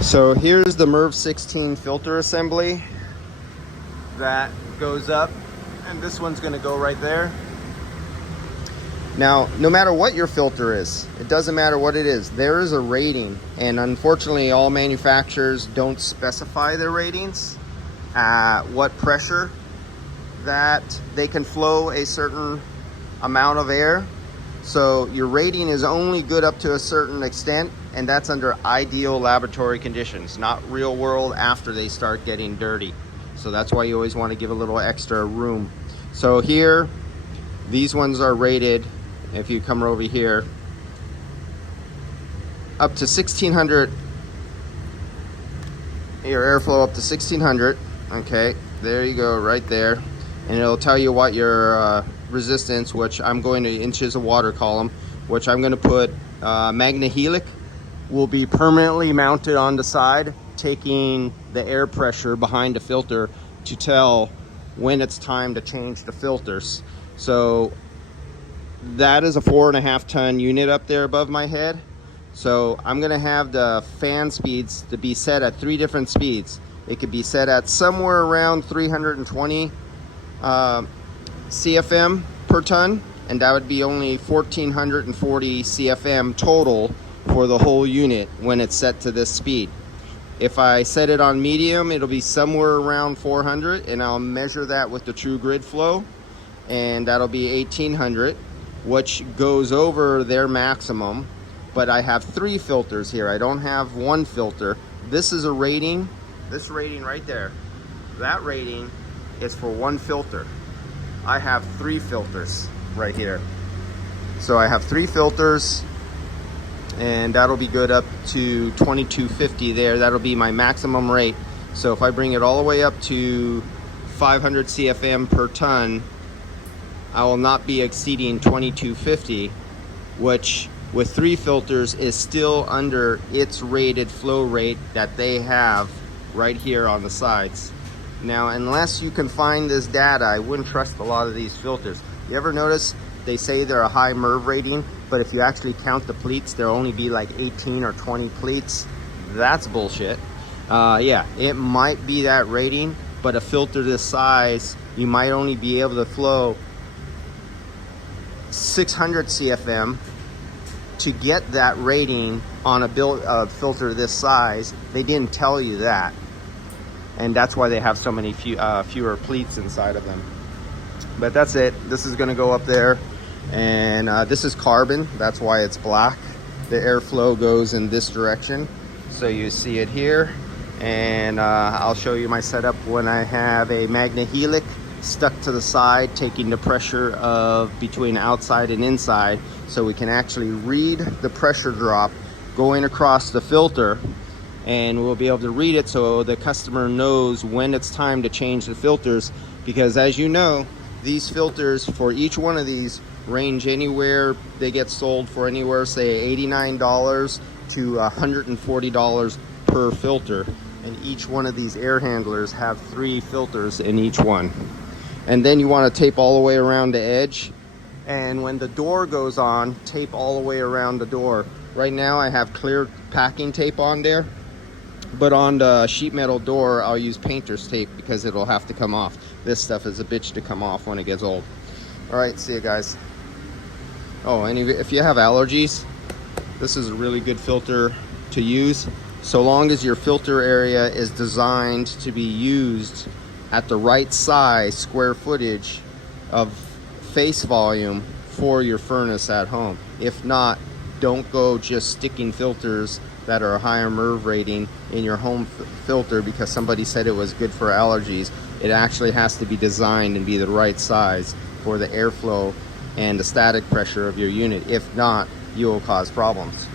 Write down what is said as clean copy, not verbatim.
So here's the MERV 16 filter assembly that goes up, and this one's going to go right there. Now, no matter what your filter is, it doesn't matter what it is, there is a rating, and unfortunately all manufacturers don't specify their ratings at what pressure that they can flow a certain amount of air. So your rating is only good up to a certain extent, and that's under ideal laboratory conditions, not real world after they start getting dirty. So that's why you always want to give a little extra room. So here, these ones are rated, if you come over here, up to 1600, your airflow up to 1600, okay, there you go, right there. And it'll tell you what your resistance, which I'm going to inches of water column, which I'm going to put MagnaHelic will be permanently mounted on the side, taking the air pressure behind the filter to tell when it's time to change the filters. So that is a 4.5 ton unit up there above my head. So I'm going to have the fan speeds to be set at 3 different speeds. It could be set at somewhere around 320 CFM per ton, and that would be only 1440 CFM total for the whole unit when it's set to this speed. If I set it on medium, it'll be somewhere around 400, and I'll measure that with the true grid flow, and that'll be 1800, which goes over their maximum. But I have 3 filters here. I don't have 1 filter. This is a rating. This rating right there, that rating is for 1 filter. I have 3 filters right here. So I have 3 filters, and that'll be good up to 2250 there. That'll be my maximum rate. So if I bring it all the way up to 500 CFM per ton, I will not be exceeding 2250, which with 3 filters is still under its rated flow rate that they have right here on the sides. Now, unless you can find this data, I wouldn't trust a lot of these filters. You ever notice they say they're a high MERV rating, but if you actually count the pleats, there'll only be like 18 or 20 pleats? That's bullshit. Yeah, it might be that rating, but a filter this size, you might only be able to flow 600 CFM to get that rating on a filter this size. They didn't tell you that. And that's why they have so many fewer pleats inside of them. But that's it. This is going to go up there, and this is carbon. That's why it's black. The airflow goes in this direction, so you see it here. And I'll show you my setup when I have a MagnaHelic stuck to the side, taking the pressure of between outside and inside, so we can actually read the pressure drop going across the filter, and we'll be able to read it so the customer knows when it's time to change the filters. Because as you know, these filters for each one of these range anywhere, they get sold for anywhere, say $89 to $140 per filter, and each one of these air handlers have 3 filters in each one. And then you want to tape all the way around the edge, and when the door goes on, tape all the way around the door. Right now I have clear packing tape on there, but on the sheet metal door I'll use painter's tape because it'll have to come off. This stuff is a bitch to come off when it gets old. Alright, see you guys. Oh, and if you have allergies, this is a really good filter to use, so long as your filter area is designed to be used at the right size, square footage of face volume for your furnace at home. If not, don't go just sticking filters that are a higher MERV rating in your home filter because somebody said it was good for allergies. It actually has to be designed and be the right size for the airflow and the static pressure of your unit. If not, you will cause problems.